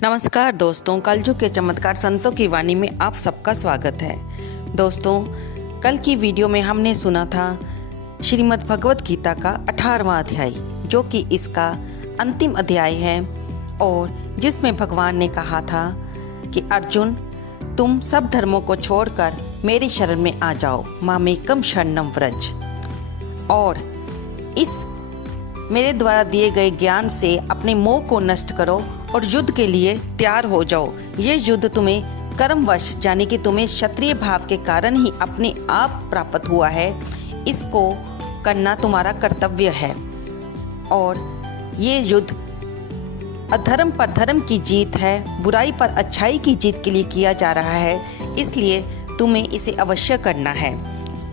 नमस्कार दोस्तों, कलयुग के चमत्कार संतों की वाणी में आप सबका स्वागत है। दोस्तों, कल की वीडियो में हमने सुना था श्रीमद् भगवत गीता का 18वां अध्याय, जो कि इसका अंतिम अध्याय है और जिसमें भगवान ने कहा था कि अर्जुन, तुम सब धर्मों को छोड़कर मेरी शरण में आ जाओ, मामेकम शरणम व्रज, और इस मेरे द्वारा दिए गए ज्ञान से अपने मोह को नष्ट करो और युद्ध के लिए तैयार हो जाओ। ये युद्ध तुम्हें कर्मवश, यानी कि तुम्हें क्षत्रिय भाव के कारण ही अपने आप प्राप्त हुआ है, इसको करना तुम्हारा कर्तव्य है। और ये युद्ध अधर्म पर धर्म की जीत है, बुराई पर अच्छाई की जीत के लिए किया जा रहा है, इसलिए तुम्हें इसे अवश्य करना है।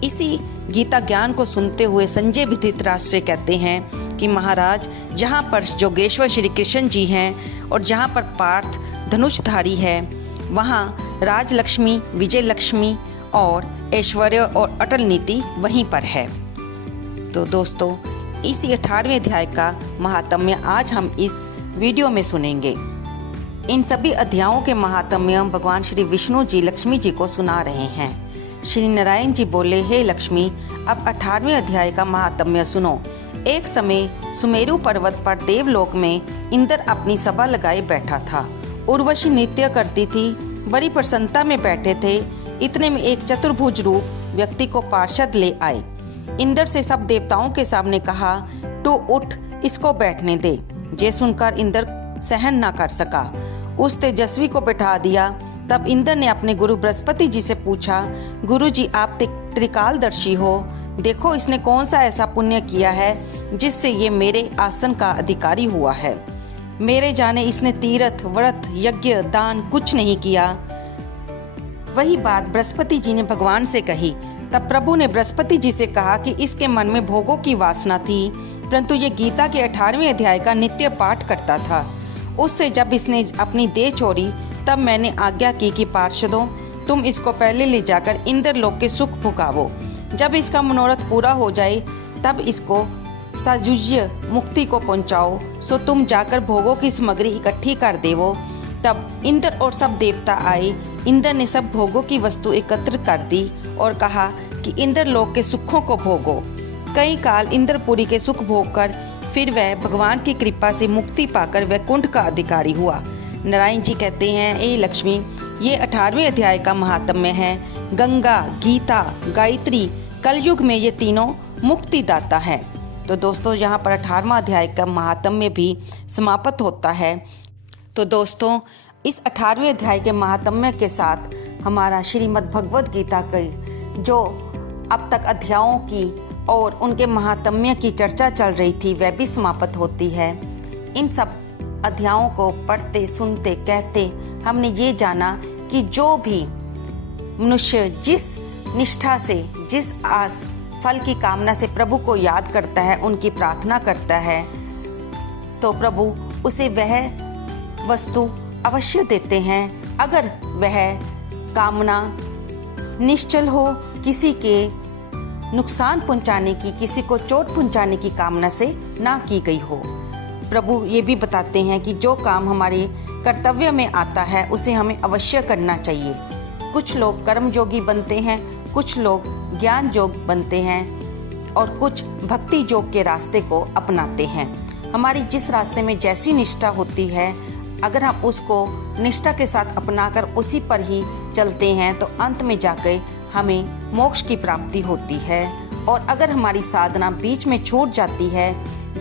इसी गीता ज्ञान को सुनते हुए संजय भी धृतराष्ट्र से कहते हैं कि महाराज, जहाँ पर जोगेश्वर श्री कृष्ण जी हैं और जहाँ पर पार्थ धनुषधारी है, वहाँ राजलक्ष्मी, विजय लक्ष्मी और ऐश्वर्य और अटल नीति वहीं पर है। तो दोस्तों, इसी 18वें अध्याय का महात्म्य आज हम इस वीडियो में सुनेंगे। इन सभी अध्यायों के महात्म्य भगवान श्री विष्णु जी लक्ष्मी जी को सुना रहे हैं। श्री नारायण जी बोले, हे लक्ष्मी, अब 18वें अध्याय का महात्म्य सुनो। एक समय सुमेरु पर्वत पर देवलोक में इंद्र अपनी सभा लगाए बैठा था। उर्वशी नृत्य करती थी, बड़ी प्रसन्नता में बैठे थे। इतने में एक चतुर्भुज रूप व्यक्ति को पार्षद ले आए। इंद्र से सब देवताओं के सामने कहा, तू उठ, इसको बैठने दे। ये सुनकर इंद्र सहन ना कर सका, उस तेजस्वी को बैठा दिया। तब इंद्र ने अपने गुरु बृहस्पति जी से पूछा, गुरु जी, आप त्रिकालदर्शी हो, देखो इसने कौन सा ऐसा पुण्य किया है जिससे ये मेरे आसन का अधिकारी हुआ है। मेरे जाने इसने तीर्थ, व्रत, यज्ञ, दान कुछ नहीं किया। वही बात बृहस्पति जी ने भगवान से कही। तब प्रभु ने बृहस्पति जी से कहा कि इसके मन में भोगों की वासना थी, परंतु ये गीता के 18वें अध्याय का नित्य पाठ करता था। उससे जब इसने अपनी देह छोड़ी, तब मैंने आज्ञा की कि पार्षदों, तुम इसको पहले ले जाकर इंद्र लोक के सुख भुगावो। जब इसका मनोरथ पूरा हो जाए, तब इसको सायुज्य मुक्ति को पहुंचाओ। सो तुम जाकर भोगों की सामग्री इकट्ठी कर देवो। तब इंद्र और सब देवता आए। इंद्र ने सब भोगों की वस्तु एकत्र कर दी और कहा कि इंद्र लोक के सुखों को भोगो। कई काल इंद्रपुरी के सुख भोग कर फिर वह भगवान की कृपा से मुक्ति पाकर वैकुंठ का अधिकारी हुआ। नारायण जी कहते हैं, ए लक्ष्मी, ये 18वें अध्याय का महात्म्य है। गंगा, गीता, गायत्री, कलयुग में ये तीनों मुक्तिदाता है। तो दोस्तों, यहाँ पर 18वां अध्याय का महात्म्य भी समाप्त होता है। तो दोस्तों, इस 18वें अध्याय के महात्म्य के साथ हमारा श्रीमद् भगवत गीता की जो अब तक अध्यायों की और उनके महात्म्य की चर्चा चल रही थी, वह भी समाप्त होती है। इन सब अध्यायों को पढ़ते, सुनते, कहते हमने ये जाना कि जो भी मनुष्य जिस निष्ठा से, जिस आस फल की कामना से प्रभु को याद करता है, उनकी प्रार्थना करता है, तो प्रभु उसे वह वस्तु अवश्य देते हैं। अगर वह कामना निश्चल हो, किसी के नुकसान पहुंचाने की, किसी को चोट पहुंचाने की कामना से ना की गई हो। प्रभु ये भी बताते हैं कि जो काम हमारे कर्तव्य में आता है, उसे हमें अवश्य करना चाहिए। कुछ लोग कर्मयोगी बनते हैं, कुछ लोग ज्ञान योग बनते हैं और कुछ भक्ति योग के रास्ते को अपनाते हैं। हमारी जिस रास्ते में जैसी निष्ठा होती है, अगर हम उसको निष्ठा के साथ अपनाकर उसी पर ही चलते हैं, तो अंत में जाकर हमें मोक्ष की प्राप्ति होती है। और अगर हमारी साधना बीच में छूट जाती है,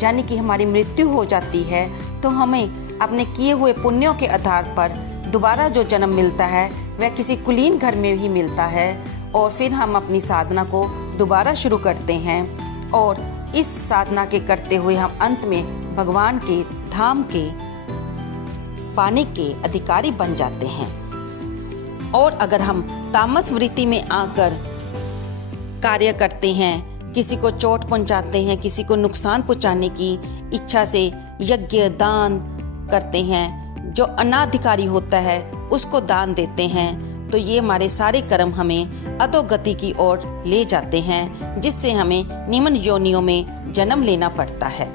यानी कि हमारी मृत्यु हो जाती है, तो हमें अपने किए हुए पुण्यों के आधार पर दोबारा जो जन्म मिलता है, वह किसी कुलीन घर में ही मिलता है। और फिर हम अपनी साधना को दोबारा शुरू करते हैं और इस साधना के करते हुए हम अंत में भगवान के धाम के पाने के अधिकारी बन जाते हैं। और अगर हम तामस वृत्ति में आकर कार्य करते हैं, किसी को चोट पहुंचाते हैं, किसी को नुकसान पहुंचाने की इच्छा से यज्ञ, दान करते हैं, जो अनाधिकारी होता है उसको दान देते हैं, तो ये हमारे सारे कर्म हमें अधोगति की ओर ले जाते हैं, जिससे हमें निम्न योनियों में जन्म लेना पड़ता है।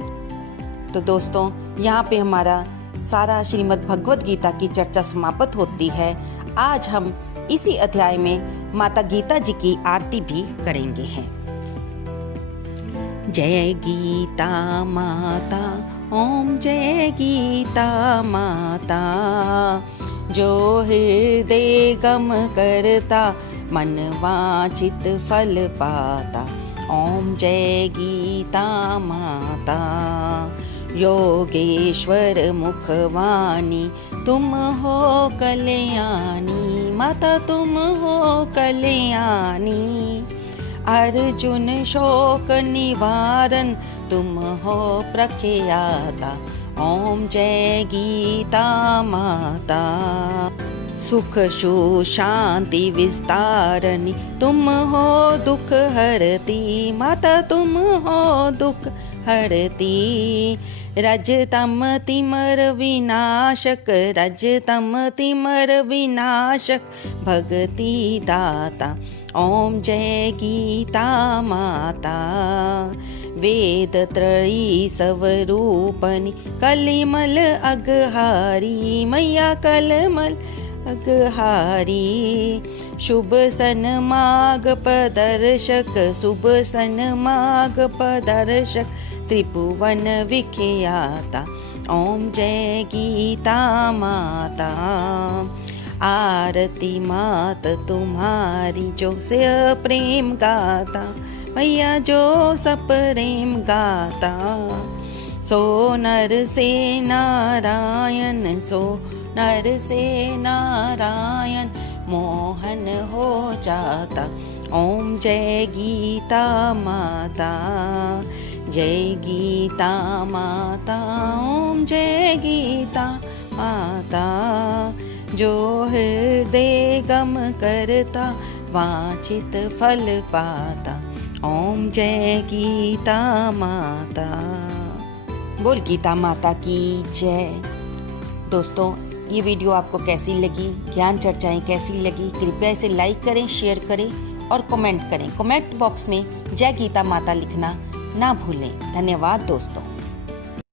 तो दोस्तों, यहाँ पे हमारा सारा श्रीमद् भगवत गीता की चर्चा समाप्त होती है। आज हम इसी अध्याय में माता गीता जी की आरती भी करेंगे हैं। जय गीता माता, ओम जय गीता माता, जो हृदय गम करता मन वांछित फल पाता। ओम जय गीता माता, योगेश्वर मुखवाणी, तुम हो कल्याणी माता, तुम हो कल्याणी। अर्जुन शोक निवारण, तुम हो प्रख्याता। ओम जय गीता माता, सुख शु शांति विस्तारणी, तुम हो दुख हरती माता, तुम हो दुख हरती। रजतम तिमर विनाशक, रजतम तिमर विनाशक, भक्ति दाता। ओम जय गीता माता, वेद त्रयी स्वरूपनी, कलिमल अगहारी मैया कलमल अगहारी। शुभ सन्मार्ग प्रदर्शक, शुभ सन्मार्ग प्रदर्शक, त्रिभुवन विख्याता। ओम जय गीता माता, आरती मात तुम्हारी, जो से प्रेम गाता मैया, जो सप्रेम गाता। सो नर से नारायण, सो नर से नारायण, मोहन हो जाता। ओम जय गीता माता, जय गीता माता, ओम जय गीता माता, जो हृदय गम करता वांछित फल पाता। ओम जय गीता माता। बोल गीता माता की जय। दोस्तों, ये वीडियो आपको कैसी लगी, ज्ञान चर्चाएं कैसी लगी, कृपया इसे लाइक करें, शेयर करें और कमेंट करें। कमेंट बॉक्स में जय गीता माता लिखना ना भूलें। धन्यवाद दोस्तों।